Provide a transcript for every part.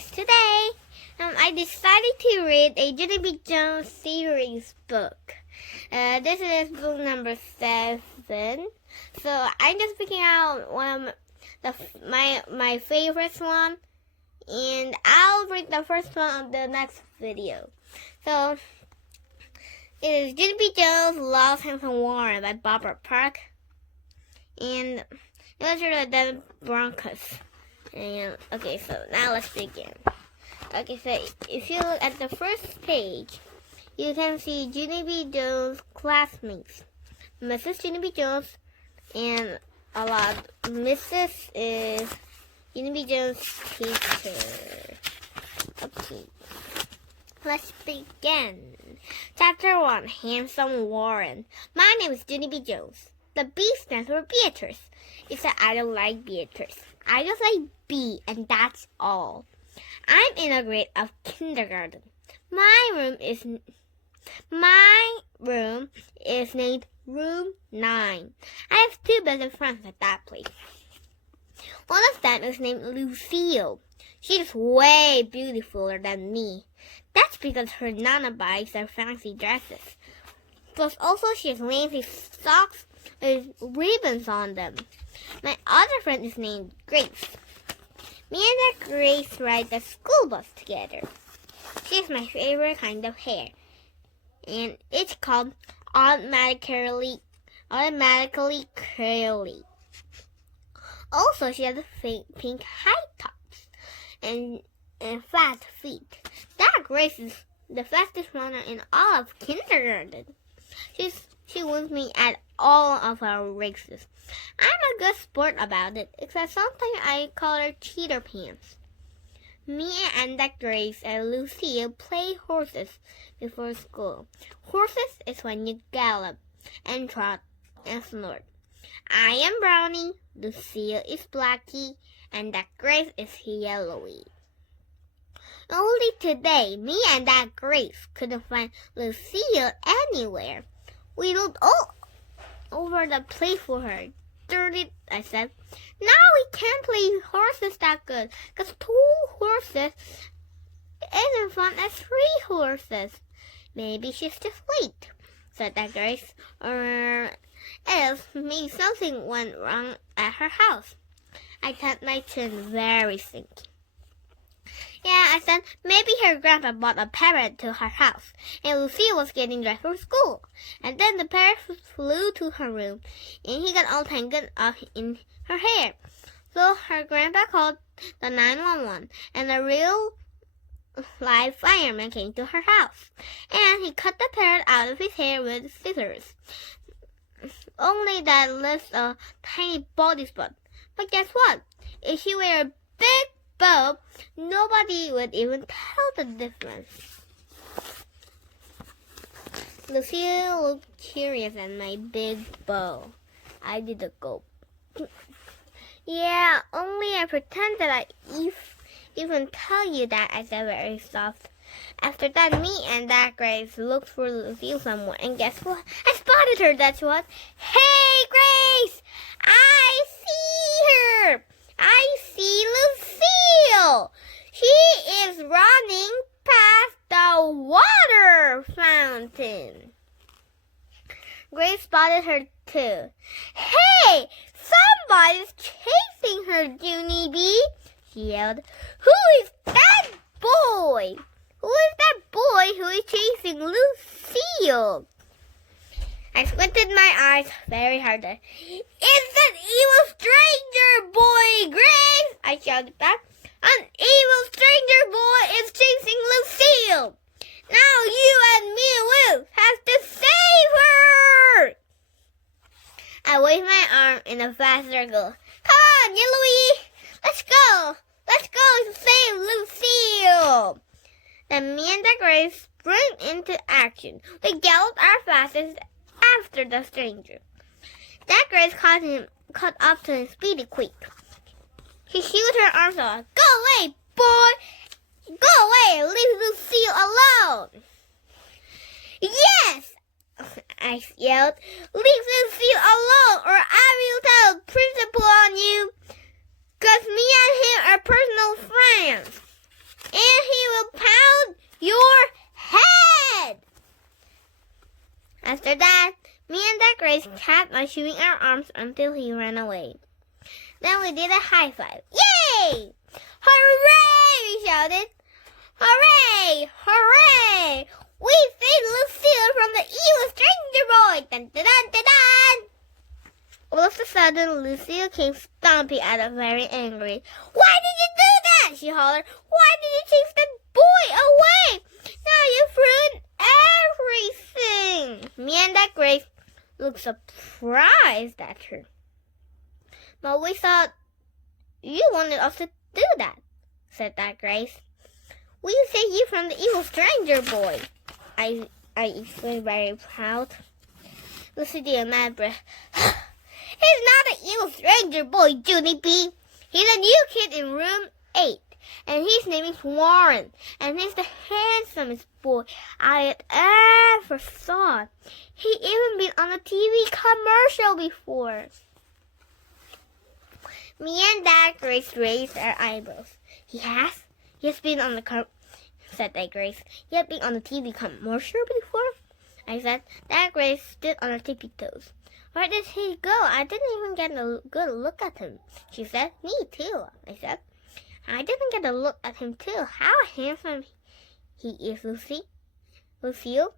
guys, today I decided to read a Junie Jones series book. This is book number 7. So I'm just picking out one of my favorite one, and I'll read the first one on the next video. So it is Junie Jones Loves Hampton Warren by Barbara Park, and illustrated by Dan Broncos. And okay, so now let's begin. Okay, so if you look at the first page, you can see Junie Jones' classmates. Mrs. Junie Jones and a lot. Mrs. is Junie Jones' teacher. Okay, let's begin. Chapter 1, Handsome Warren. My name is Junie Jones. The B stands for Beatrice. It's that I don't like Beatrice. I just like B, and that's all. I'm in a grade of kindergarten. My room is named Room 9. I have 2 best friends at that place. One of them is named Lucille. She's way beautifuler than me. That's because her Nana buys her fancy dresses. Plus, also she has fancy socks with ribbons on them. My other friend is named Grace. Me and Grace ride the school bus together. She's my favorite kind of hair, and it's called automatically curly. Also, she has pink high tops and flat feet. That Grace is the fastest runner in all of kindergarten. She wins me at all of our races. I'm a good sport about it, except sometimes I call her cheater pants. Me and that Grace and Lucille play horses before school. Horses is when you gallop and trot and snort. I am Brownie, Lucille is Blackie, and that Grace is Yellowy. Only today, me and that Grace couldn't find Lucille anywhere. We looked all over the place for her. Darn it, I said. Now we can't play horses that good, because 2 horses isn't fun as 3 horses. Maybe she's just late, said that Grace. Or else maybe something went wrong at her house. I tapped my chin very stinky. Yeah, I said, maybe her grandpa bought a parrot to her house, and Lucille was getting dressed for school. And then the parrot flew to her room, and he got all tangled up in her hair. So her grandpa called the 911, and a real live fireman came to her house, and he cut the parrot out of his hair with scissors. Only that left a tiny body spot. But guess what? If she were a big bow, nobody would even tell the difference. Lucille looked curious at my big bow. I did a gulp. Yeah, only I pretend that I even tell you that, I said very soft. After that, me and that Grace looked for Lucille somewhere, and guess what? I spotted her, that's what. Hey, Grace! I see her! I see Lucille! She is running past the water fountain. Grace spotted her too. Hey! Somebody's chasing her, Junie B! She yelled. Who is that boy? Who is that boy who is chasing Lucille? I squinted my eyes very hard. It's an evil stranger boy, Grace! I shouted back. An evil stranger boy is chasing Lucille. Now you and me will have to save her! I waved my arm in a fast circle. Come on, Yellowy! Let's go! Let's go to save Lucille! Then me and the Grace sprang into action. We galloped our fastest after the stranger. That Grace caught up to him speedy quick. She shoot her arms out. Go away, boy! Go away and leave Lucille alone! Yes! I yelled. Leave Lucille alone or I will tell the principal on you. 'Cause me and him are personal friends. After that, me and that Grace kept on shooting our arms until he ran away. Then we did a high five. Yay! Hooray! We shouted. Hooray! Hooray! We saved Lucille from the evil stranger boy! Dun dun dun dun dun! All of a sudden, Lucille came stomping at us very angry. Why did you do that? She hollered. Why did you chase that boy away? Now you've ruined everything. Me and that Grace looked surprised at her. But we thought you wanted us to do that, said that Grace. We saved you from the evil stranger boy. I exclaimed very proud. Lucy did a mad breath. He's not an evil stranger boy, Junie B. He's a new kid in room 8. And his name is Warren. And he's the handsomest boy I had ever saw. He even been on a TV commercial before. Me and Dad Grace raised our eyebrows. He has? He has been on the said Dad Grace. He had been on the TV commercial before? I said. Dad Grace stood on her tippy toes. Where did he go? I didn't even get a good look at him. She said. Me too, I said. I didn't get a look at him too. How handsome he is, Lucy. Lucille?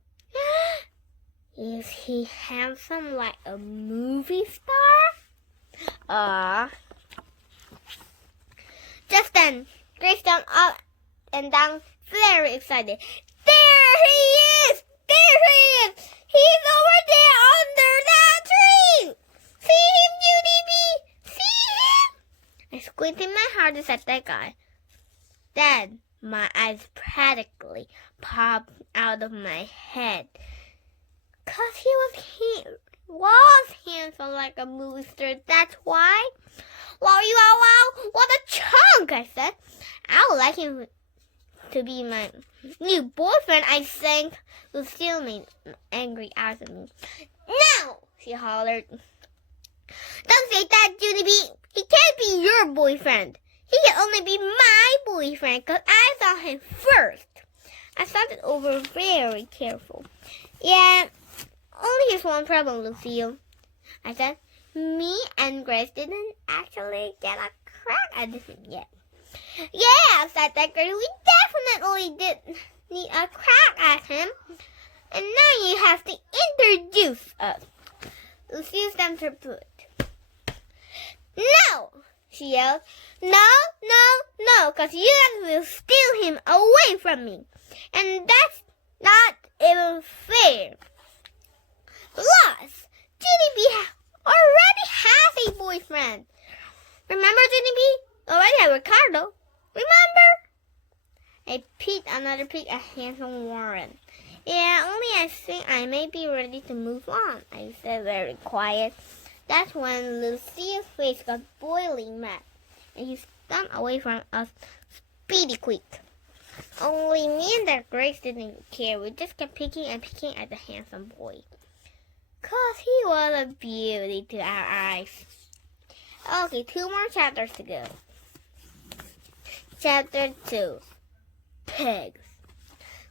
Is he handsome like a movie star? Just then, Grace jumped up and down, very excited. There he is! There he is! He's over there under that tree! See him, Junie B! See him? I squinted my hardest at that guy. Then my eyes practically popped out of my head. 'Cause he was handsome like a movie star, that's why. Wow, what a chunk, I said. I would like him to be my new boyfriend, I think. Lucille made angry eyes at me. No, she hollered. Don't say that, Junie B. He can't be your boyfriend. He can only be my boyfriend because I saw him first. I thought it over very careful. Yeah, only here's one problem, Lucille. I said, me and Grace didn't actually get a crack at him yet. Yeah, said that girl, we definitely did need a crack at him. And now you have to introduce us. Lucille stamped her foot. No, she yelled. No, because you guys will steal him away from me. And that's not even fair. Plus, Junie B already has a boyfriend. Remember, Junie B? Already had Ricardo. Remember? I peeked another peek at handsome Warren. Yeah, only I think I may be ready to move on, I said very quiet. That's when Lucille's face got boiling mad, and he stumped away from us speedy quick. Only me and that Grace didn't care. We just kept picking and picking at the handsome boy. 'Cause he was a beauty to our eyes. Okay, 2 more chapters to go. Chapter 2. Pigs.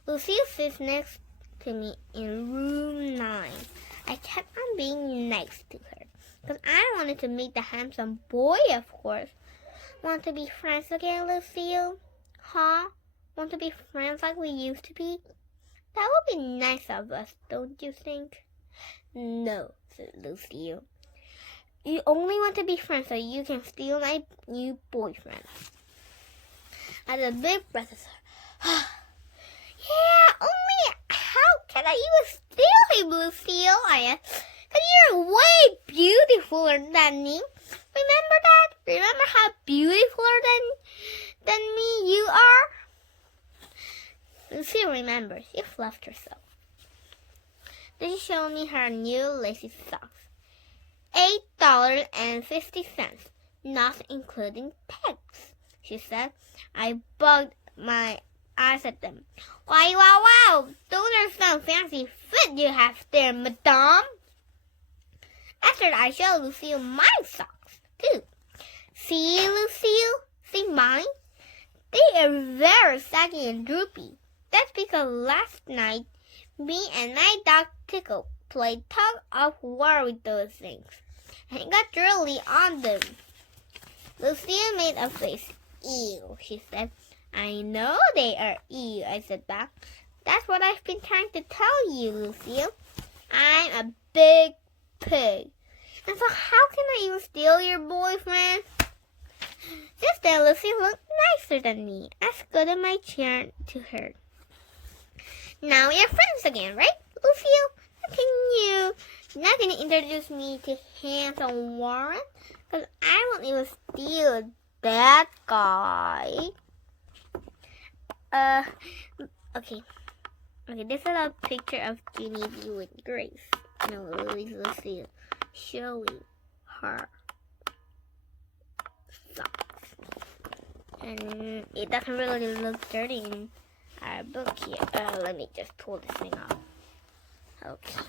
Lucille sits next to me in room 9. I kept on being nice to her, because I wanted to meet the handsome boy, of course. Want to be friends again, Lucille? Huh? Want to be friends like we used to be? That would be nice of us, don't you think? No, said Lucille. You only want to be friends so you can steal my new boyfriend. I had a big breath of her. Yeah, only how can I even steal him, Lucille? I asked. 'Cause you're way beautifuler than me. Remember that? Remember how beautifuler than me you are? Lucille remembered. She fluffed herself. Then she showed me her new lacy socks. $8.50, not including pegs, she said. I bugged my eyes at them. Wow, those are some fancy fit you have there, madame. After that, I showed Lucille my socks, too. See, Lucille? See mine? They are very saggy and droopy. That's because last night, me and my dog Tickle played tug of war with those things, and he got really on them. Lucille made a face. Ew, she said. I know they are ew, I said back. That's what I've been trying to tell you, Lucille. I'm a big pig. And so how can I even steal your boyfriend? Just then, Lucille looked nicer than me. I scooted my chair to her. Now we are friends again, right, Lucille? Now can you introduce me to handsome Warren? Because I won't even steal that guy. Okay, this is a picture of Junie with Grace. No, Lucille showing her socks. And it doesn't really look dirty in our book here. Let me just pull this thing off. Okay.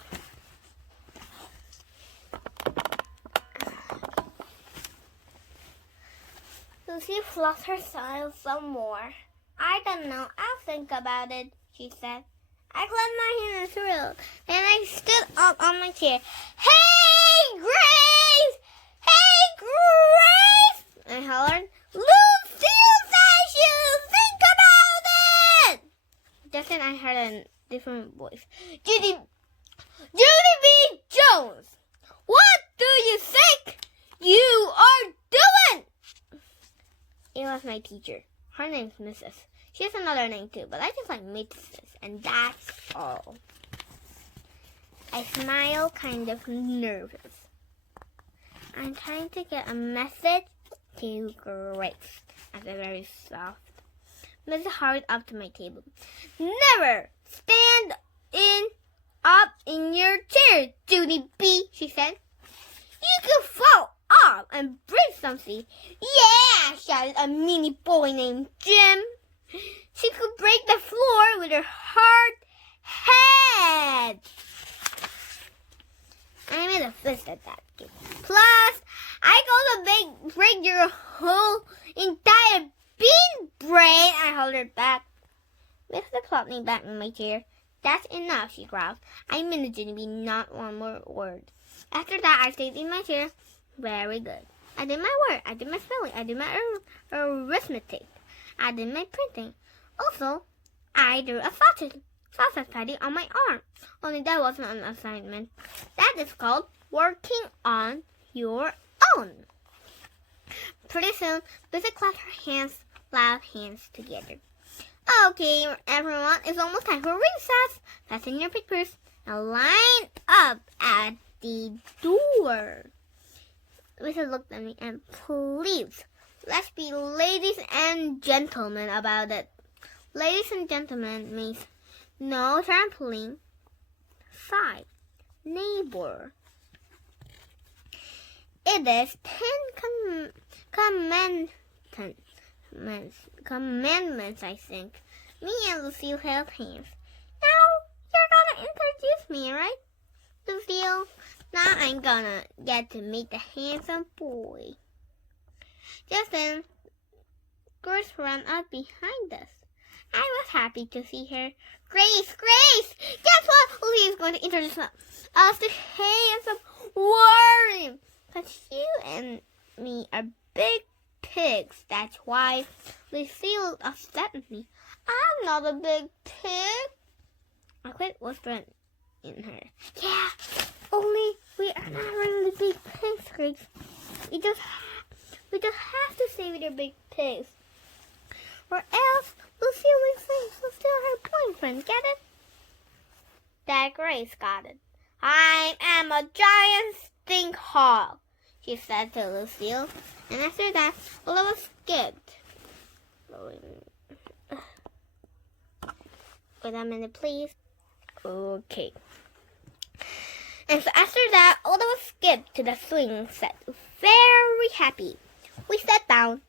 Lucy fluffed her style some more. I don't know. I'll think about it, she said. I clapped my hands and thrilled. Then I stood up on my chair. Hey, Grace! Hey, Grace! I hollered. Lucille says you think about it! Just then I heard a different voice. Junie B. Jones! What do you think you are doing? It was my teacher. Her name's Mrs. She has another name too, but I just like Mrs. And that's all. I smile, kind of nervous. I'm trying to get a message to Grace. I said very soft. Mrs. hurried up to my table. Never stand up in your chair, Junie B, she said. You could fall off and break something. Yeah, shouted a mini boy named Jim. She could break the floor with her hard head. I made a fist at that kid. Plus, I go to break your whole entire bean brain. I hollered back. Mr. plopped me back in my chair. That's enough, she growled. I mean it, Junie, not one more word. After that, I stayed in my chair. Very good. I did my work. I did my spelling. I did my arithmetic. I did my printing. Also, I drew a sausage patty on my arm. Only that wasn't an assignment. That is called working on your own. Pretty soon, Lisa clapped her loud hands together. Okay, everyone, it's almost time for recess. Fasten your papers and line up at the door. Lisa looked at me and please, let's be ladies and gentlemen about it. Ladies and gentlemen means no trampling, side, neighbor. It is 10 commandments, I think. Me and Lucille held hands. Now you're gonna introduce me, right, Lucille? Now I'm gonna get to meet the handsome boy. Just then, Grace ran up behind us. I was happy to see her. Grace! Guess what? Lucille's going to introduce us to handsome Warren. Because you and me are big pigs. That's why Lucille upset with me. I'm not a big pig. I quit whispering in her. Yeah, only we are not really big pigs, Grace. We just have to stay with your big pigs. Or else Lucille will think we'll steal her boyfriend. Get it? That Grace got it. I am a giant stink hog, she said to Lucille. And after that, all of us skipped. Wait a minute, please. Okay. And so after that, all of us skipped to the swing set. Very happy. We sat down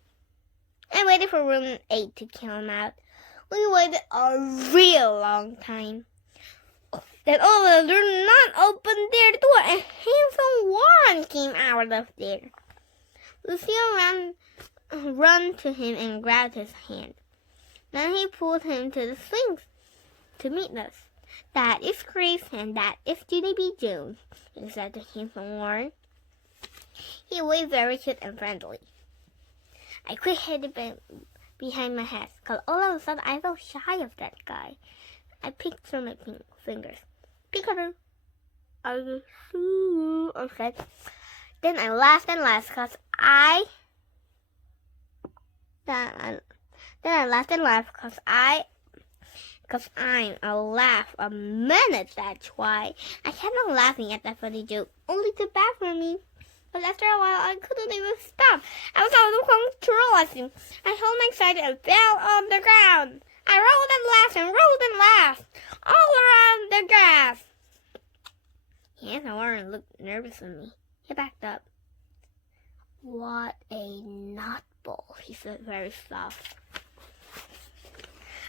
and waited for room 8 to come out. We waited a real long time. Then all of us did not open their door, and handsome Warren came out of there. Lucille ran to him and grabbed his hand. Then he pulled him to the swings to meet us. That is Grace, and that is Junie B. Jones, he said to him from Warren. He was very cute and friendly. I quick hid behind my head, because all of a sudden I felt shy of that guy. I picked through my fingers. Peekaboo, are you sure? I said. Then I laughed and laughed, because I I'm a laugh a minute, that's why. I kept on laughing at that funny joke, only too bad for me. But after a while, I couldn't even stop. I was out of control. I held my side and fell on the ground. I rolled and laughed, all around the grass. Warren looked nervous at me. He backed up. What a nutball, he said very soft.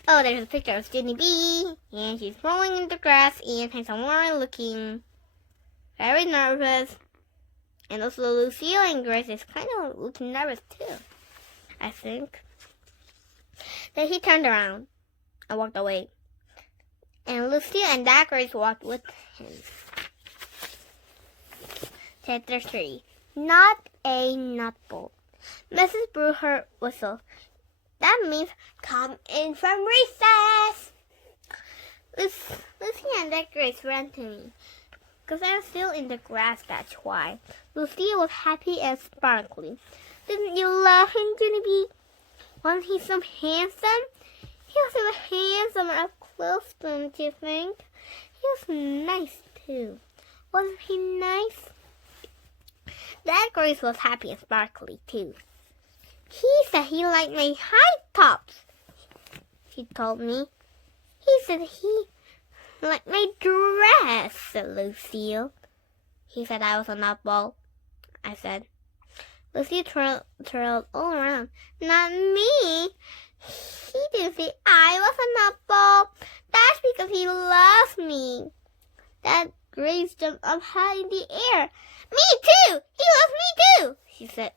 Oh, there's a picture of Junie B, and she's rolling in the grass, and Warren looking very nervous. And also Lucille and Grace is kind of looking nervous too, I think. Then he turned around and walked away. And Lucille and that Grace walked with him. Chapter 3. Not a nutball. Mrs. blew her whistle. That means come in from recess. Lucy and that Grace ran to me, because I was still in the grass, that's why. Lucia was happy and sparkling. Didn't you love him, Junie B? Wasn't he so handsome? He was even handsomer up close, don't you think? He was nice, too. Wasn't he nice? That Grace was happy and sparkly, too. He said he liked my high tops, she told me. He said he liked my dress, said Lucille. He said I was a nutball, I said. Lucille twirled all around. Not me. He didn't say I was a nutball. That's because he loves me. That Grace jumped up high in the air. Me too! He loves me too! She said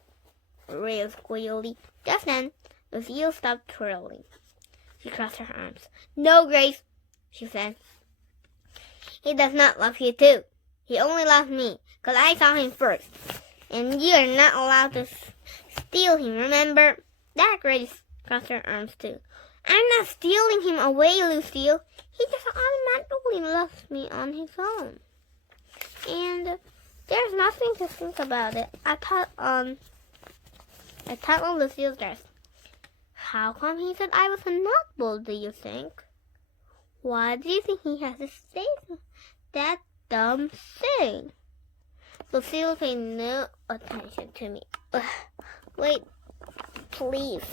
real squeally. Just then, Lucille stopped twirling. She crossed her arms. No, Grace, she said. He does not love you too. He only loves me, because I saw him first. And you are not allowed to steal him, remember? That Grace crossed her arms too. I'm not stealing him away, Lucille. He just automatically loves me on his own. And there's nothing to think about it. I thought on Lucille's dress. How come he said I was a nutball, do you think? Why do you think he has to say that dumb thing? Lucille paid no attention to me. Wait, please.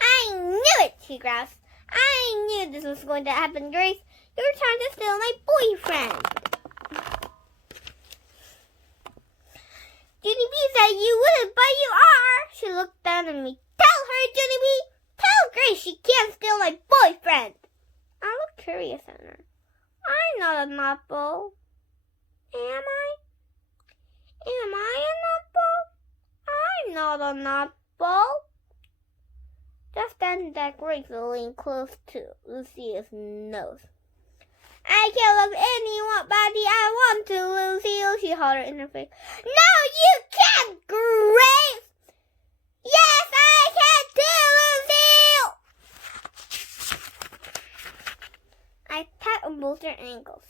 I knew it, she gasped. I knew this was going to happen, Grace. You're trying to steal my boyfriend. Junie B said you wouldn't, but you are. She looked down at me. Tell her, Junie B. Tell Grace she can't steal my boyfriend. I looked curious at her. I'm not a nutball. Am I? Am I a nutball? I'm not a nutball. Just then, that Grace leaned close to Lucille's nose. I can love anybody I want to, Lucille, she hollered in her face. No, you can't, Grace! Yes, I can too, Lucille! I pat on both their ankles.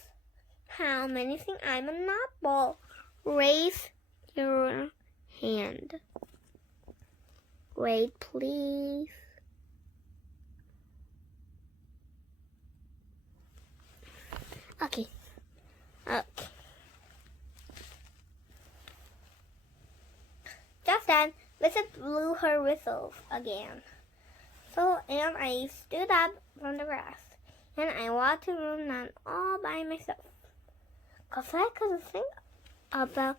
How many think I'm a nutball? Raise your hand. Wait, please. Okay. Just then, Mrs. blew her whistle again. So, and I stood up from the grass, and I walked to the room all by myself. 'Cause I couldn't think about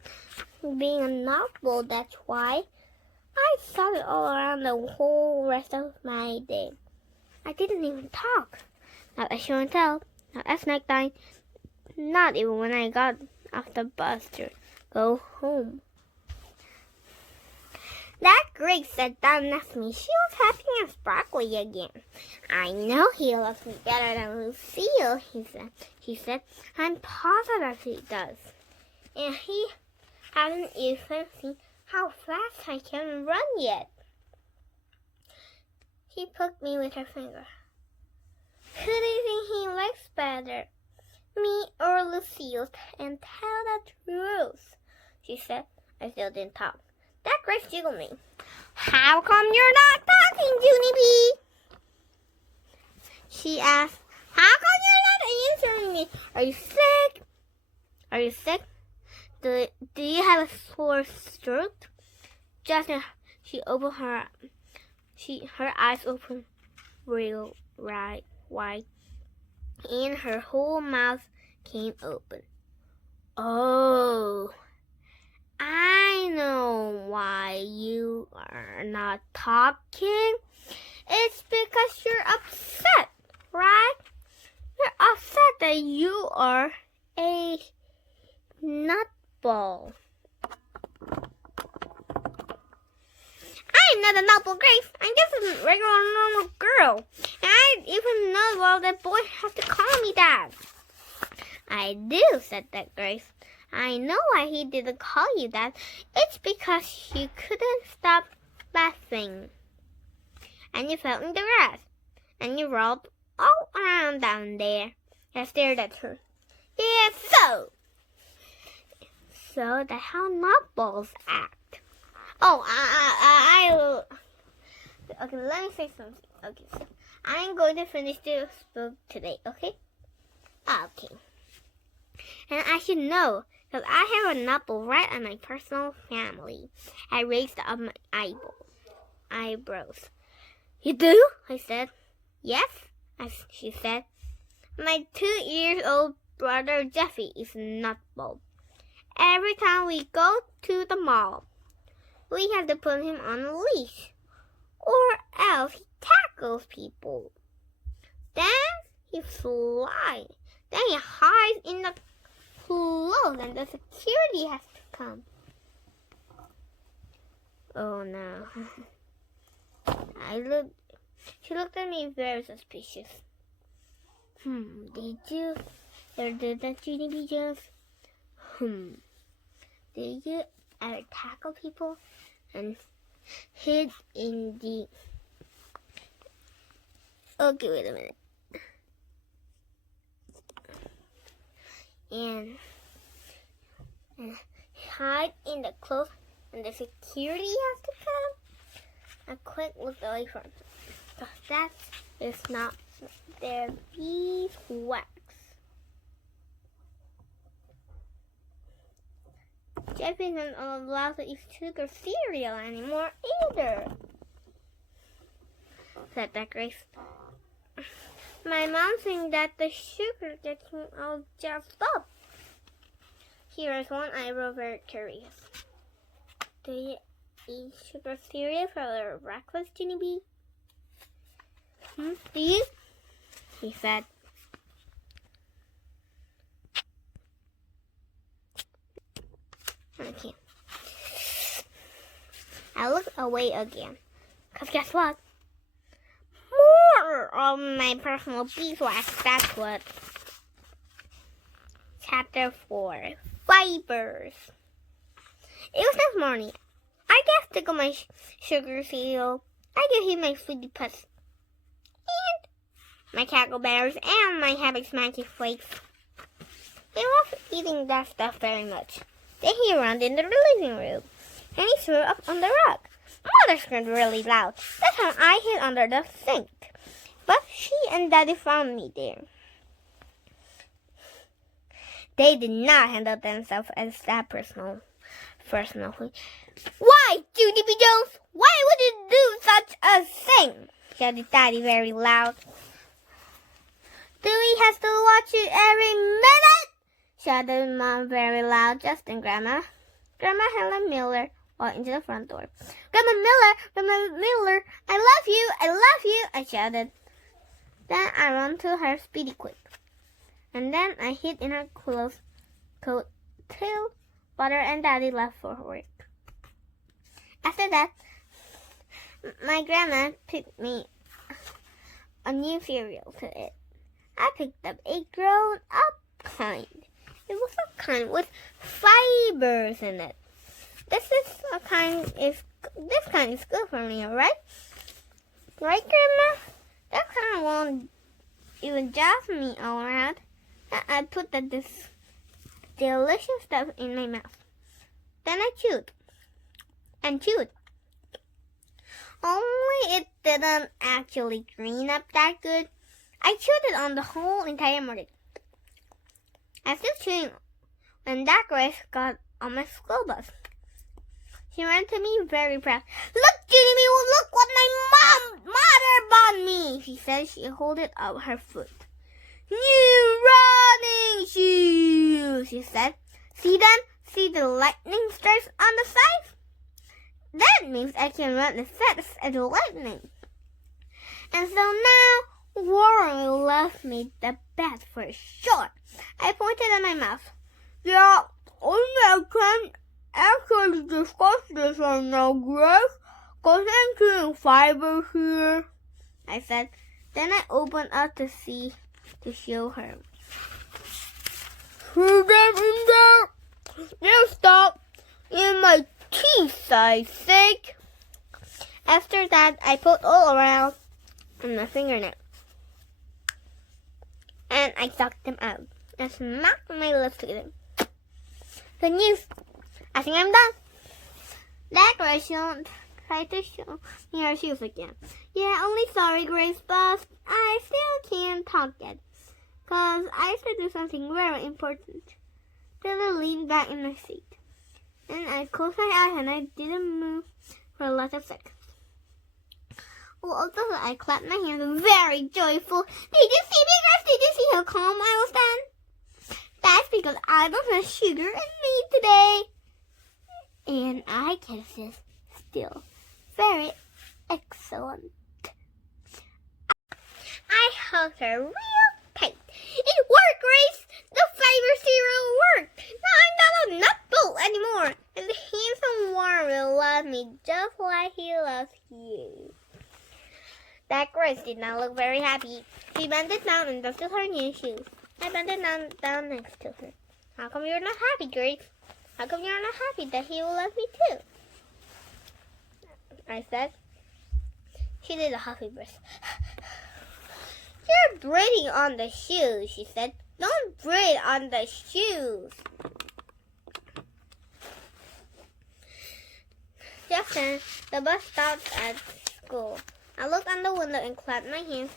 being a nutball, that's why. I thought it all around the whole rest of my day. I didn't even talk. Not at show and tell. Not at snack time. Not even when I got off the bus to go home. That Grace sat down next to me. She was happy and sparkly again. I know he loves me better than Lucille, She said, I'm positive he does. And he hasn't even seen how fast I can run yet. She poked me with her finger. Who do you think he likes better, me or Lucille? And tell the truth, she said. I still didn't talk. That Grace jiggled me. How come you're not talking, Junie B? She asked. How come you're not answering me? Are you sick? Are you sick? Do you have a sore throat? Just now, she opened her eyes opened real wide, and her whole mouth came open. Oh, I know why you are not talking. It's because you're upset, right? You're upset that you are a nutball. I'm not a nutball, Grace. I'm just a regular normal girl. And I even know well that boys have to call me that. I do, said that Grace. I know why he didn't call you that. It's because you couldn't stop laughing. And you fell in the grass. And you rolled all around down there. I stared at her. Yeah, so that's how nutballs act. Oh, okay, let me say something. Okay, so I'm going to finish this book today, okay? Okay. And I should know, because I have a nutball right on my personal family. I raised up my eyebrows. You do? I said. Yes, she said. My 2-year-old brother Jeffy is a nutball. Every time we go to the mall, we have to put him on a leash, or else he tackles people. Then he flies. Then he hides in the clothes, and the security has to come. Oh no! She looked at me very suspicious. Did you ever do that, Junie B. Jones? Did you ever tackle people and hid in the... Okay, wait a minute. And hide in the clothes and the security has to come? A quick look away from him. But that is not their beeswax. Jeffy isn't allowed to eat sugar cereal anymore either, said that Grace. My mom thinks that the sugar gets him all jazzed up. She raised one eyebrow, very curious. Do you eat sugar cereal for your breakfast, Junie B? Do you? He said. Okay. I looked away again. Because guess what? More of my personal beeswax, that's what. Chapter 4. Fibers. It was this morning. I gave Tickle my sugar cereal. I gave him my Sweetie Puffs. And my Cackle Bears and my Happy Smacky Flakes. He was eating that stuff very much. Then he ran into the living room, and he threw up on the rug. Mother screamed really loud. That's how I hid under the sink. But she and Daddy found me there. They did not handle themselves as that personally. Why, Junie B. Jones? Why would you do such a thing? Shouted Daddy very loud. Dewey has to watch you every minute, shouted Mom very loud. Just then Grandma Helen Miller walked into the front door. Grandma Miller, I love you, I shouted. Then I ran to her speedy quick. And then I hid in her clothes coat till Father and Daddy left for work. After that, My grandma picked me a new cereal to eat. I picked up a grown-up kind. It was a kind with fibers in it. This kind is good for me, alright? Right, Grandma? That kind won't even jazz me all around. I put this delicious stuff in my mouth. Then I chewed and chewed. Only it didn't actually green up that good. I chewed it on the whole entire morning. I was still chewing when that Grace got on my school bus. She ran to me very proud. "Look, Junie, look what my mother bought me," she said. She held up her foot. "New running shoes," she said. "See them? See the lightning stripes on the sides? That means I can run as fast as lightning. And so now Warren will love me the best for sure." I pointed at my mouth. "Yeah, I can't actually discuss this right now, Grace, because I'm chewing fiber here," I said. Then I opened up to show her. "See them in there? They're stuck in my teeth, I think." After that, I put all around on my fingernail. And I sucked them out and smacked my lips together. "Good news. I think I'm done." That Grace tried to show me her shoes again. "Yeah, only sorry, Grace, but I still can't talk yet, 'cause I have to do something very important." Then I leaned back in my seat, and I closed my eyes and I didn't move for a lot of seconds. Well, also I clapped my hands very joyful. "Did you see me, Grace? Did you see how calm I was then? That's because I don't have sugar in me today. And I can sit still. Very excellent." I hugged her real tight. "It worked, Grace! The fiber cereal worked! Now I'm not a nutball anymore, and the handsome Warren will love me just like he loves you." That Grace did not look very happy. She bent down and dusted her new shoes. I bent down next to her. "How come you're not happy, Grace? How come you're not happy that he will love me too?" I said. She did a huffy breath. "You're breathing on the shoes," she said. "Don't breathe on the shoes." Just then, the bus stopped at school. I looked out the window and clapped my hands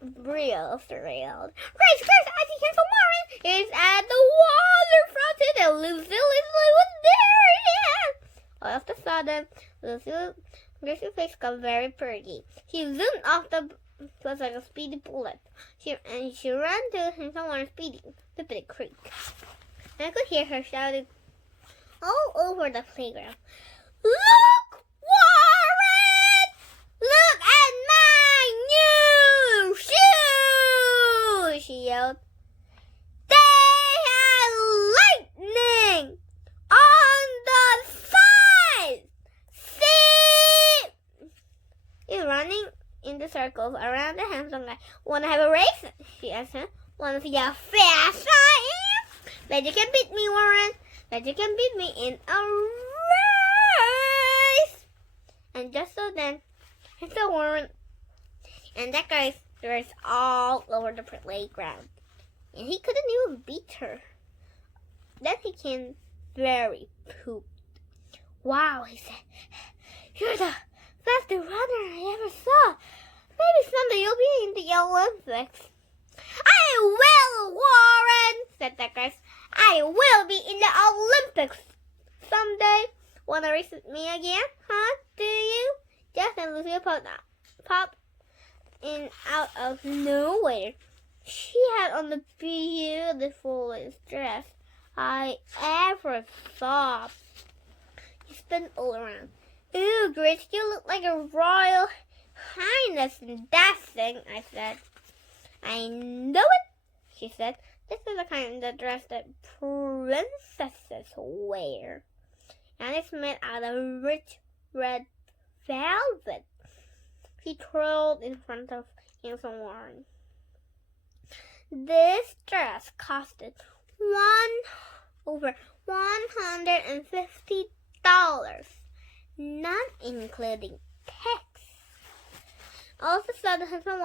real thrilled. "Grace, I see handsome Warren is at the waterfront and Lucy was there, yeah." All of a sudden, Grace's face got very pretty. She zoomed off the bus like a speedy bullet. She ran to handsome Warren speeding to the creek. And I could hear her shouting all over the playground. "Look, Warren! Look at my new shoes!" she yelled. "They have lightning on the sides! See?" She's running in the circles around the handsome guy. "Want to have a race?" she asked him. "Want to see how fast I am? Bet you can beat me, Warren. Bet you can beat me in a race." And just so then, handsome Warren and that guy raced all over the playground. And he couldn't even beat her. Then he came very pooped. "Wow," he said. "You're the fastest runner I ever saw. Maybe someday you'll be in the Olympics." "I will, Warren," said that guy. "I will be in the Olympics someday. Want to race with me again, huh? Do you?" Just then Lucia popped in out of nowhere. She had on the beautifulest dress I ever saw. She spun all around. "Ooh, Grace, you look like a royal highness in that thing," I said. "I know it," she said. "This is the kind of dress that princesses wear. And it's made out of rich red velvet. She twirled in front of Handsome Warren. This dress costed over $150, not including tax. All of a sudden, Handsome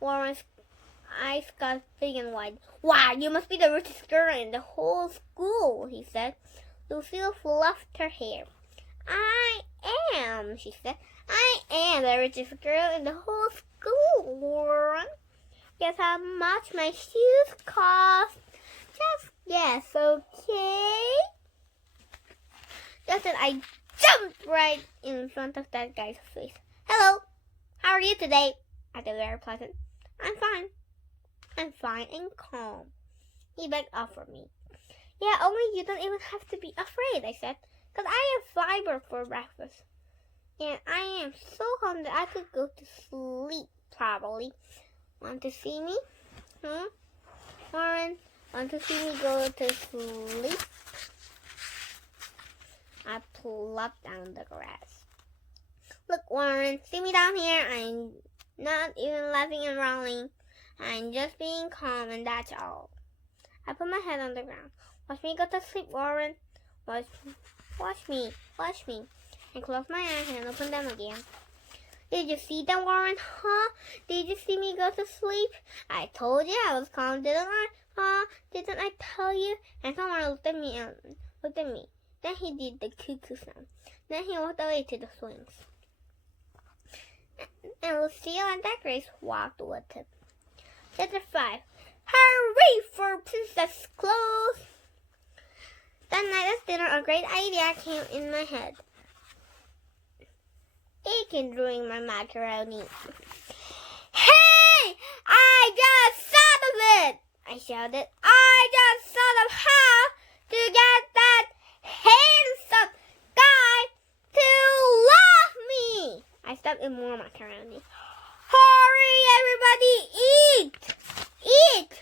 Warren's eyes got big and wide. "Wow, you must be the richest girl in the whole school," he said. Lucille fluffed her hair. "I am," she said. "I am the richest girl in the whole school, Warren. Guess how much my shoes cost? Just guess, okay?" Just then, I jumped right in front of that guy's face. "Hello, how are you today?" I said, very pleasant. I'm fine and calm." He begged off for me. "Yeah, only you don't even have to be afraid," I said, "'cause I have fiber for breakfast. And I am so hungry I could go to sleep, probably. Want to see me? Warren, want to see me go to sleep?" I plopped down the grass. "Look, Warren, see me down here. I'm not even laughing and rolling. I'm just being calm, and that's all." I put my head on the ground. "Watch me go to sleep, Warren. Watch me. I closed my eyes and opened them again. "Did you see them, Warren? Huh? Did you see me go to sleep? I told you I was calm, didn't I? Huh? Didn't I tell you?" And someone looked at me. Then he did the cuckoo sound. Then he walked away to the swings. And Lucille and that Grace walked with him. Chapter 5. Hurry for princess clothes! That night at dinner, a great idea came in my head. Aching during my macaroni. "Hey! I just thought of it!" I shouted. "I just thought of how to get that handsome guy to love me!" I stuffed in more macaroni. "Hurry, everybody, eat! Eat!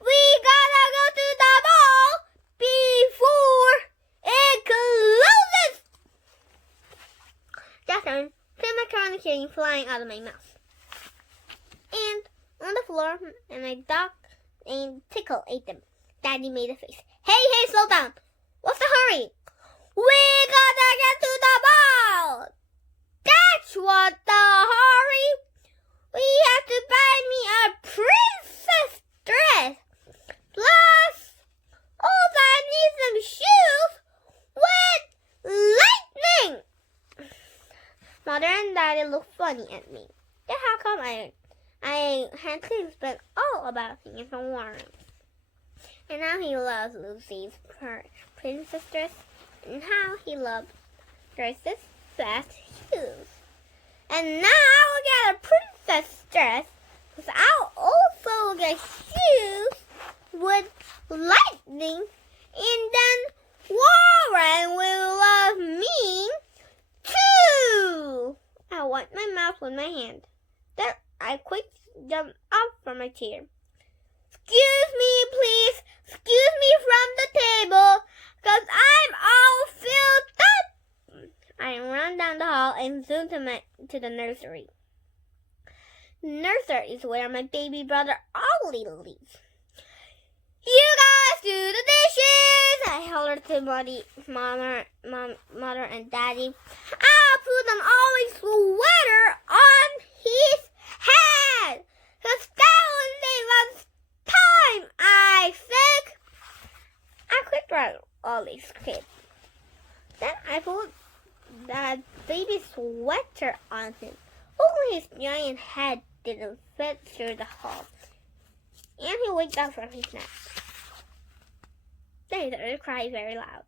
We gotta go to the mall before it closes!" Just then, some macaroni came flying out of my mouth. And on the floor, and my dog named Tickle ate them. Daddy made a face. Hey, slow down! What's the hurry?" "We gotta get to the mall!" "That's what the hurry! We have to buy me a princess dress. Plus, also I need some shoes with lightning." Mother and Daddy looked funny at me. Then how come I had to explain all about Handsome Warren. And now he loves Lucy's princess dress, and how he loved dresses, fast shoes. And now I'll get a princess dress, because I'll also get shoes with lightning, and then Warren will love me too. I wiped my mouth with my hand. Then I quickly jumped up from my chair. "Excuse me, please. Excuse me from the table, because I'm all filled up." I ran down the hall and zoomed to the nursery. Nursery is where my baby brother Ollie lives. "You guys do the dishes!" I hollered to Mother and Daddy. "I'll put an Ollie sweater on his head, because that will save us time, I think." I quick grabbed Ollie's cape. Then I put that baby sweater on him. Only his giant head didn't fit through the hole, and he waked up from his nap. Then he started crying very loud.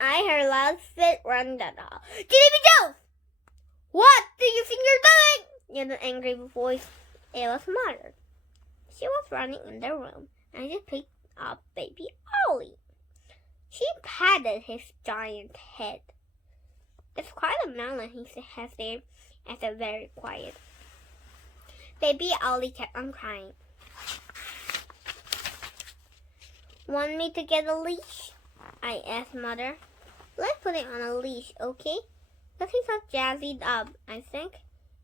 I heard loud feet running down the hall. "Jimmy Joe! What do you think you're doing?" yelled an angry voice. It was Mother. She was running in the room, and she picked up baby Ollie. She patted his giant head. "It's quite a melon," he has there, and said very quiet. Baby Ollie kept on crying. "Want me to get a leash?" I asked Mother. Let's put it on a leash, okay? But he's a jazzy dog, I think.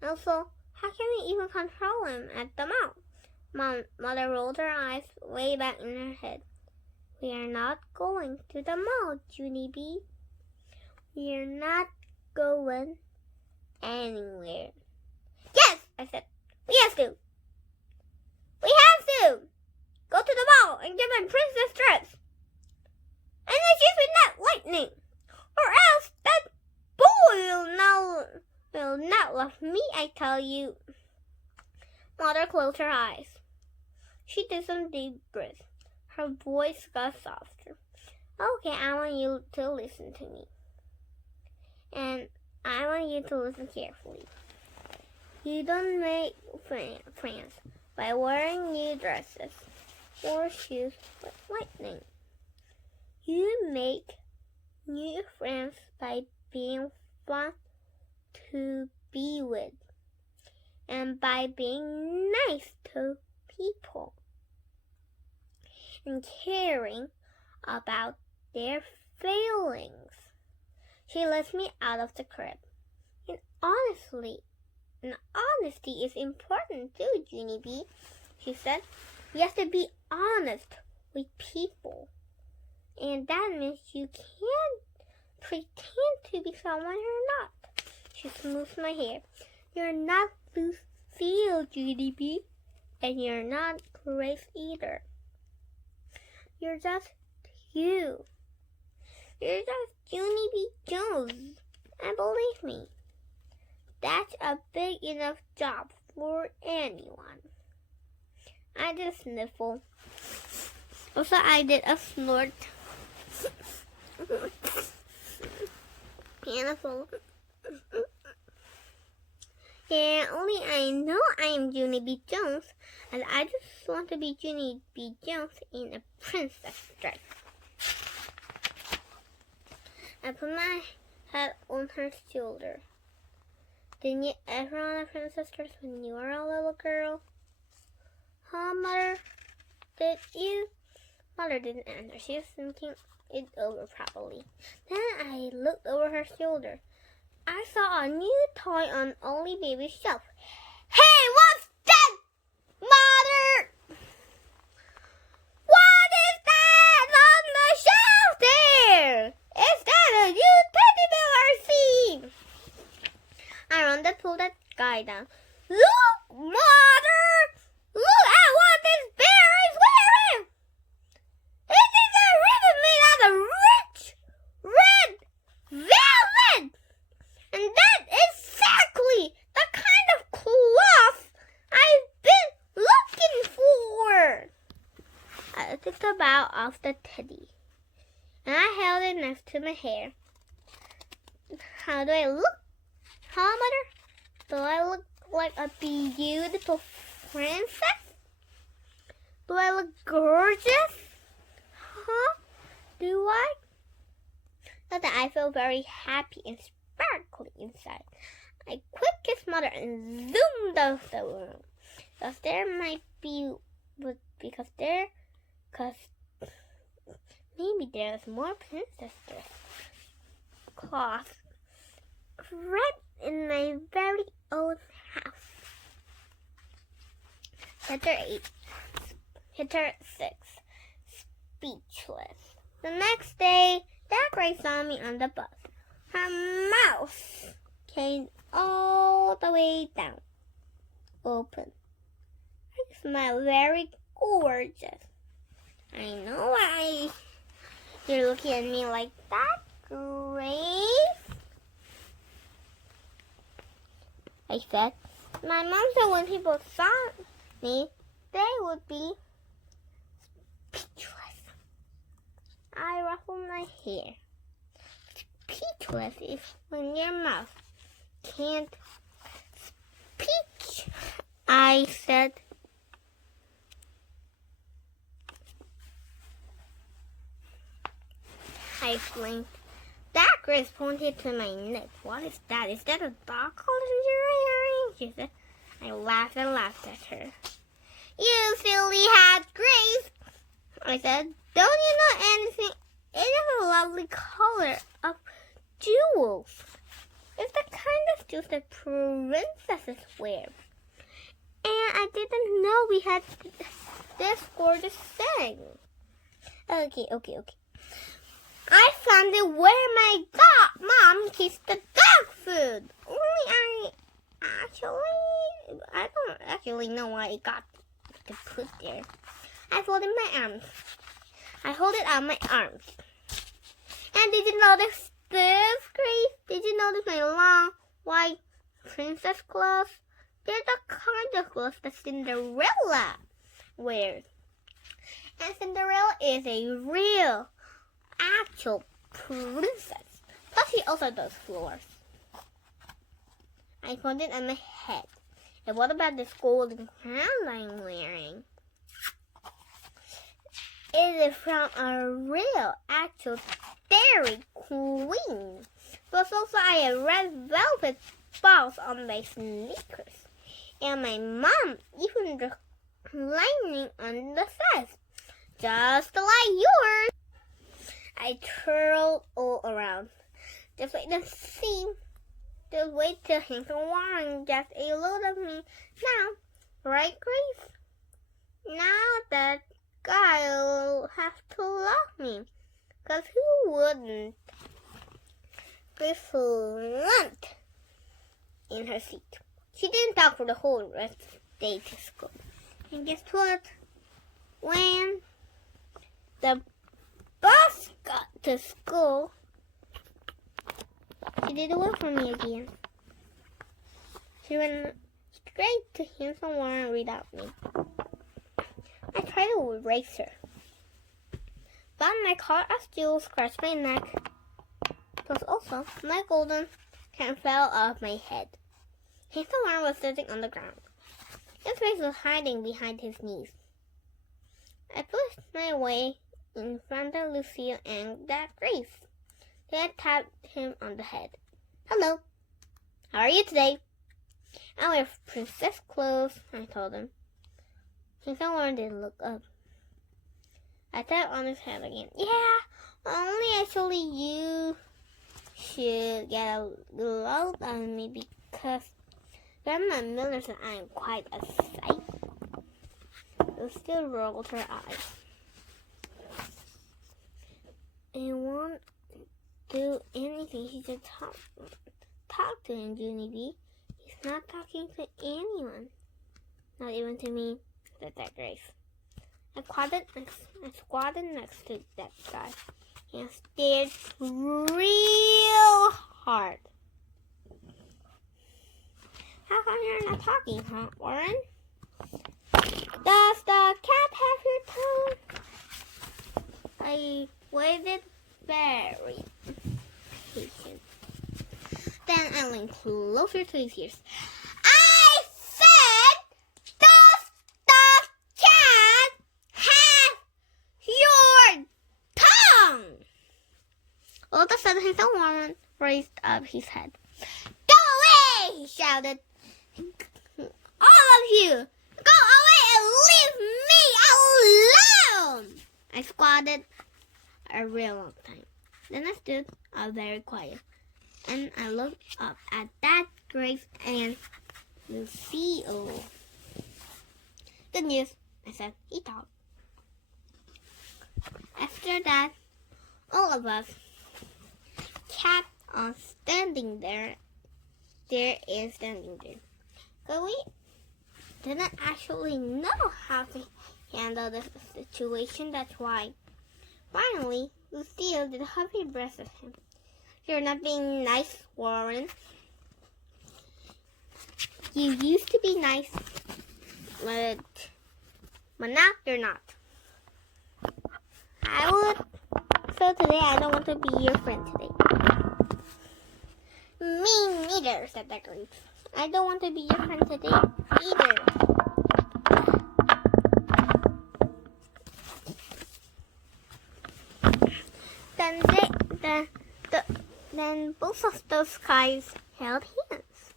Also, how can we even control him at the mall? Mother rolled her eyes way back in her head. We are not going to the mall, Junie B. We are not going anywhere. Yes, I said. We have to. We have to go to the mall and get my princess dress. And then shoot with that lightning. Or else that boy will not love me, I tell you. Mother closed her eyes. She did some deep breaths. Her voice got softer. Okay, I want you to listen to me. And I want you to listen carefully. You don't make friends by wearing new dresses or shoes with lightning. You make new friends by being fun to be with and by being nice to people and caring about their feelings. She lets me out of the crib. And honesty is important too, Junie B, she said. You have to be honest with people. And that means you can't pretend to be someone you're not. She smoothed my hair. You're not Lucille, Junie B, and you're not Grace either. You're just you. You're just Junie B. Jones. And believe me, that's a big enough job for anyone. I did a sniffle. Also, I did a snort. Piano. And only I know I am Junie B. Jones, and I just want to be Junie B. Jones in a princess dress. I put my head on her shoulder. Didn't you ever want a princess dress when you were a little girl? Huh, Mother? Did you? Mother didn't answer. She was thinking it over probably. Then I looked over her shoulder. I saw a new toy on Only Baby's shelf. Hey, what's that, Mother? What is that on the shelf there? Is that a new teddy bear I see? I ran to pull that guy down. Look, Mother! Look at what this bear is wearing! It is a ribbon made out of rich red velvet! And that is exactly the kind of cloth I've been looking for. I took the bow off the teddy, and I held it next to my hair. How do I look? Huh, Mother? Do I look like a beautiful princess? Do I look gorgeous? Huh? Do I? Not that I feel very happy and sparkly inside. I quick kissed Mother and zoomed out of the room. Because maybe there's more princess dress cloth right in my very own house. Chapter 8. Chapter 6. Speechless. The next day, Dad Grace saw me on the bus. Her mouth came all the way down, open. I smell very gorgeous. I know why you're looking at me like that, Grace, I said. My mom said when people saw me, they would be speechless. I ruffled my hair. Speechless is when your mouth can't speak, I said. I blinked. That Grace pointed to my neck. What is that? Is that a dog collar you're wearing? She said. I laughed and laughed at her. You silly hat, Grace, I said. Don't you know anything? It is a lovely color of costumes that princesses wear. And I didn't know we had this gorgeous thing. Okay. I found it where my mom keeps the dog food. Only I don't actually know why it got to put there. I fold it in my arms. I hold it on my arms. And did you notice this, Grace? Did you notice my long, white princess clothes? They're the kind of clothes that Cinderella wears. And Cinderella is a real, actual princess. But she also does floors. I put it on my head. And what about this golden crown I'm wearing? It is from a real, actual Dairy Queen. But also I have red velvet balls on my sneakers. And my mom even the lining on the sides. Just like yours. I twirl all around. Just like the scene. Just wait till Hank and Warren gets a load of me. Now, right, Grace? Now that guy will have to love me. Because who wouldn't? Grace slumped in her seat. She didn't talk for the whole rest of the day to school. And guess what? When the bus got to school, she didn't wait for me again. She went straight to him somewhere and without me. I tried to erase her, but my car as jewels scratched my neck. Plus also, my golden crown fell off my head. His alarm was sitting on the ground. His face was hiding behind his knees. I pushed my way in front of Lucille and that Grace. They had tapped him on the head. Hello. How are you today? I wear princess clothes, I told him. King Warren didn't look up. I tapped on his head again. Yeah, only actually you should get a load on me because Grandma Miller said I am quite a sight. Lucille rolled her eyes. It won't do anything. He just talk to him, Junie B. He's not talking to anyone. Not even to me, said that Grace. I squatted next to that guy and stared real hard. How come you're not talking, huh, Warren? Does the cat have your tongue? I waited very patient. Then I leaned closer to his ears. I said, does the cat have your tongue? All of a sudden, his own Warren raised up his head. Go away, he shouted. All of you, go away and leave me alone. I squatted a real long time. Then I stood up very quiet. And I looked up at that Grace and Lucille. Good news, I said. He talked. After that, all of us kept on standing there. Standing there. But we didn't actually know how to handle the situation. That's why, finally, Lucille did a happy breath at him. You're not being nice, Warren. You used to be nice, but now you're not. So today I don't want to be your friend today. Me neither, said the Grace. I don't want to be your friend today either. Then both of those guys held hands,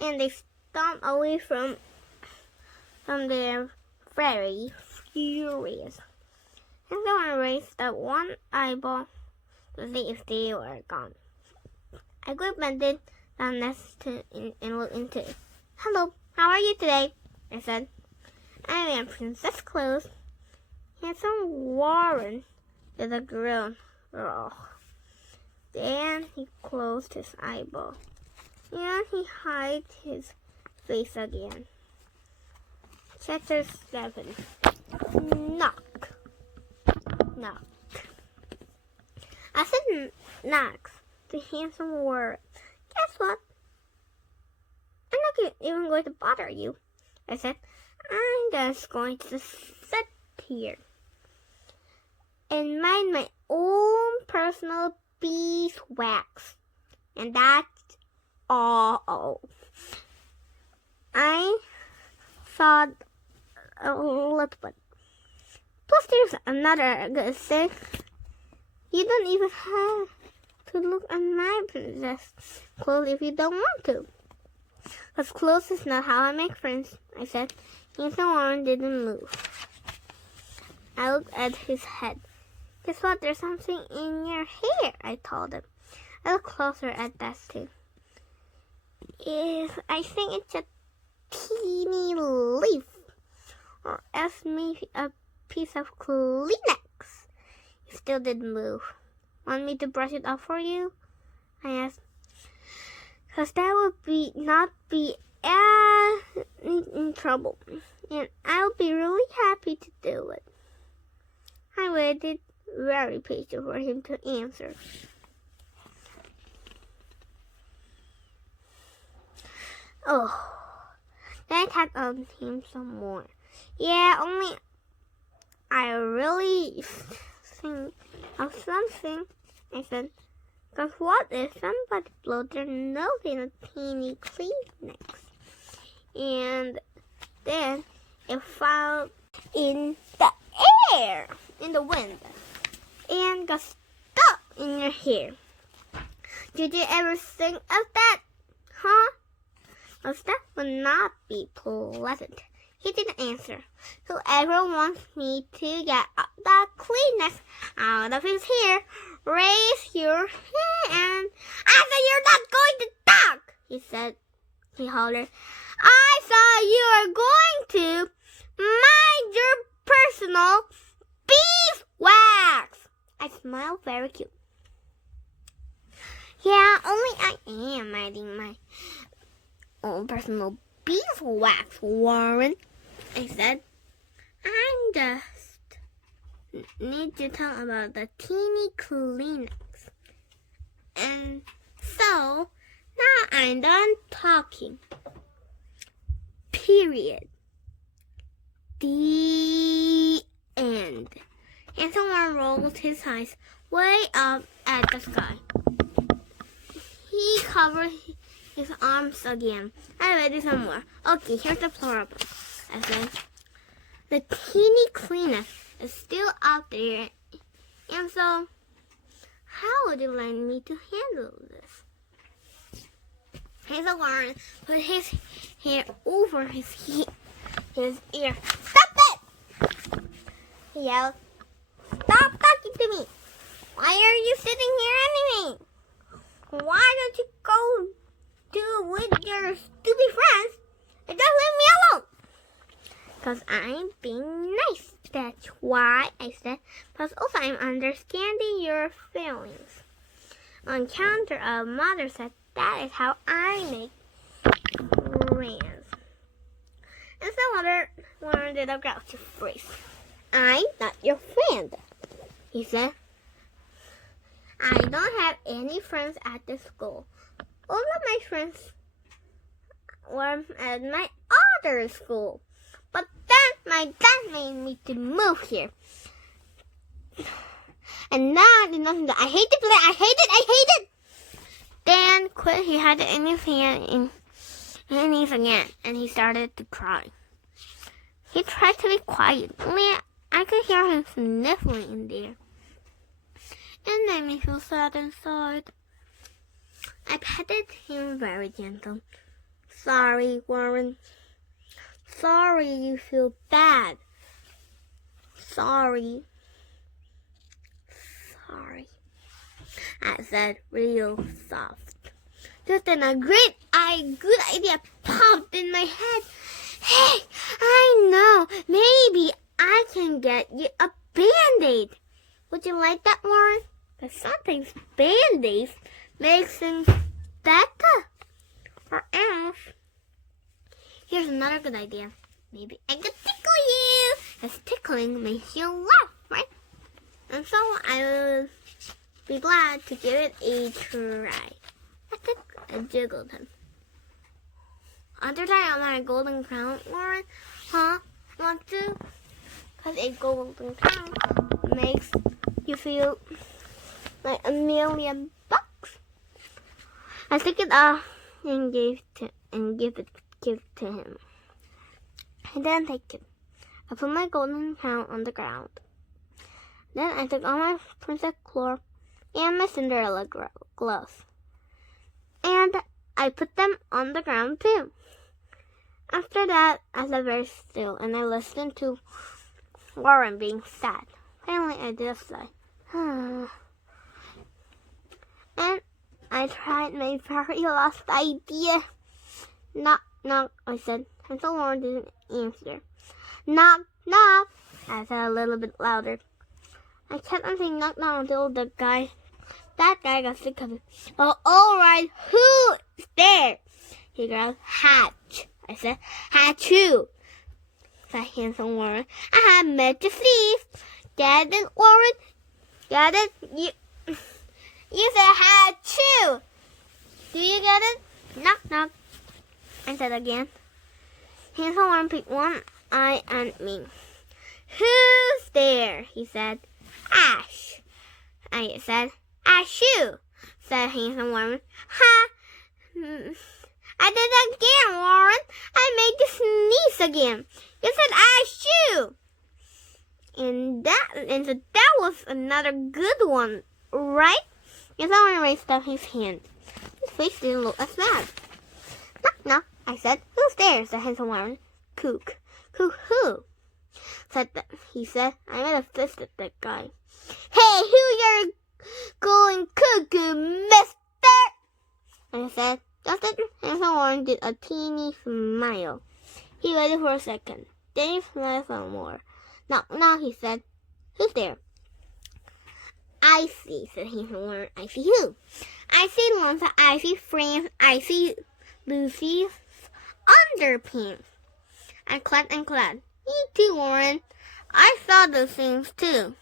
and they stomped away from their very furious. And someone raised up one eyeball to see if they were gone. I grip bended down next to and looked into it. Hello, how are you today? I said. I am Princess Clothes. Handsome Warren is a girl. Then he closed his eyeball. And he hid his face again. Chapter 7. Knock. Knock. I said knocks to handsome Warren. Guess what? I'm not even going to bother you. I said, I'm just going to sit here and mind my own personal beeswax. And that's all. I thought a little bit. Plus, there's another good thing. You don't even have to look at my princess clothes if you don't want to. Because clothes is not how I make friends, I said. Handsome Warren didn't move. I looked at his head. Guess what? There's something in your hair, I told him. I looked closer at that too. I think it's a teeny leaf. Or else maybe a piece of Kleenex. He still didn't move. Want me to brush it off for you? I asked. Because that would not be in trouble. And I'll be really happy to do it. I waited very patient for him to answer. Oh, then I tapped on him some more. Yeah, only I really think of something, I said. Because what if somebody blow their nose in a teeny Kleenex? And then it fell in the air, in the wind, and got stuck in your hair. Did you ever think of that, huh? Because that would not be pleasant. He didn't answer. Whoever wants me to get the Kleenex out of his hair, raise your hand. I said you're not going to talk, he said. He hollered. I thought you were going to mind your personal beeswax. I smiled very cute. Yeah, only I am minding my own personal beeswax, Warren, I said. I'm just need to talk about the teeny Kleenex. And so, now I'm done talking. Period. The end. And someone rolled his eyes way up at the sky. He covered his arms again. I read it somewhere. Okay, here's the plural. I said, the teeny Kleenex is still out there. And so, how would you like me to handle this? Hazel Warren put his hair over his ear. Stop it! He yelled. Stop talking to me. Why are you sitting here anyway? Why don't you go with your stupid friends and just leave me alone? Because I'm being nice. That's why I said. Plus also I'm understanding your feelings. On counter of mother said that is how I make friends. And so mother wanted a grouchy phrase. I'm not your friend, he said. I don't have any friends at the school. All of my friends were at my other school. But then my dad made me to move here. And now I did nothing. I hate the place. I hate it. Dan quit. He had it in his hand and his again. And he started to cry. He tried to be quiet. Only I could hear him sniffling in there. It made me feel sad inside. I petted him very gentle. Sorry, Warren. Sorry you feel bad. Sorry. I said real soft. Just then a good idea popped in my head. Hey, I know. Maybe I can get you a Band-Aid. Would you like that, Warren? Because sometimes Band-Aids make things better. Or else, here's another good idea. Maybe I could tickle you. Because tickling makes you laugh, right? And so I will be glad to give it a try. I jiggled him. Under tie on my golden crown, Warren? Huh? Want to? Because a golden crown makes you feel like $1,000,000. I took it off and give it to him. I didn't take it. I put my golden crown on the ground. Then I took all my princess cloth and my Cinderella gloves. And I put them on the ground too. After that, I sat very still and I listened to Warren being sad. Finally, I did sigh. And I tried my very last idea. Knock, knock, I said. And so Warren didn't answer. Knock, knock, I said a little bit louder. I kept on saying knock, knock until that guy got sick of it. Well, all right, who's there? He growled. Hatch. I said, Hatchoo, said handsome Warren. I have met the thief. Get it, Warren? Get it? You said Hatchoo. Do you get it? Knock, knock, I said again. Handsome Warren picked one eye at me. Who's there? He said. Ash. I said, Ashoo, said handsome Warren. Ha! I did it again, Warren. I made you sneeze again. You said Ashoo. And so that was another good one, right? Yes, Warren raised up his hand. His face didn't look as bad. Knock, knock, I said. Who's there? Said handsome Warren. Cook. Cook who? He said. I made a fist at that guy. Hey, who you're going cuckoo, mister? I said. Just then, handsome Warren did a teeny smile. He waited for a second. Then he smiled some more. Knock, knock, he said. Who's there? I see, said handsome Warren. I see who? I see Lonza, I see Franz, I see Lucy's underpants. I clapped and clapped. Me too, Warren. I saw those things too.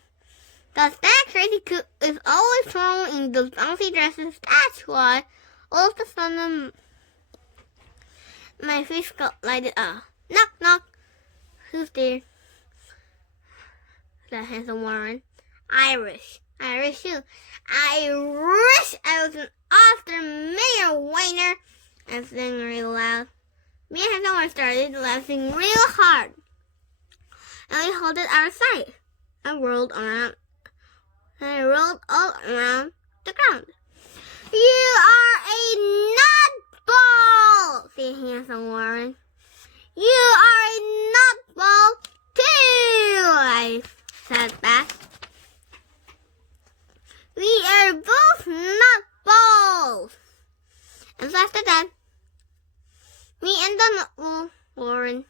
Cause that crazy cook is always thrown in those bouncy dresses. That's why all of a sudden my face got lighted up. Knock, knock. Who's there? Said handsome Warren. Irish. Irish who? Irish! I was an Oscar Mayor Weiner. I sang real loud. Me and handsome Warren started laughing real hard. And we held it out of sight. I rolled all around the ground. You are a nutball, said handsome Warren. You are a nutball too, I said back. We are both nutballs. And so after that, me and Nutball Warren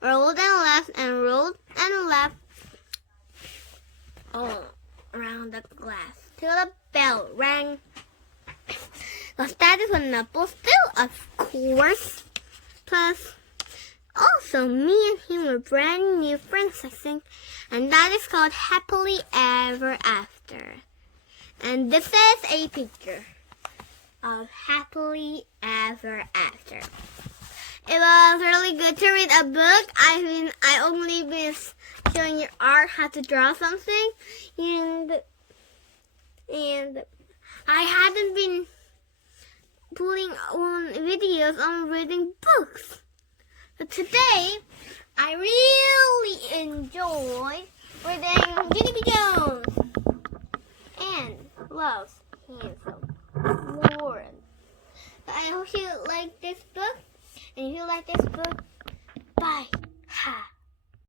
rolled and left and rolled and left all around the glass till the bell rang. Because that is when Nutball still, of course. Plus, also, me and him were brand new friends, I think. And that is called Happily Ever After. And this is a picture of Happily Ever After. It was really good to read a book. I only been showing your art how to draw something. And I hadn't been putting on videos on reading books. But today, I really enjoyed reading Junie Jones and loves handsome Warren. So I hope you like this book. And if you like this book, bye. Ha.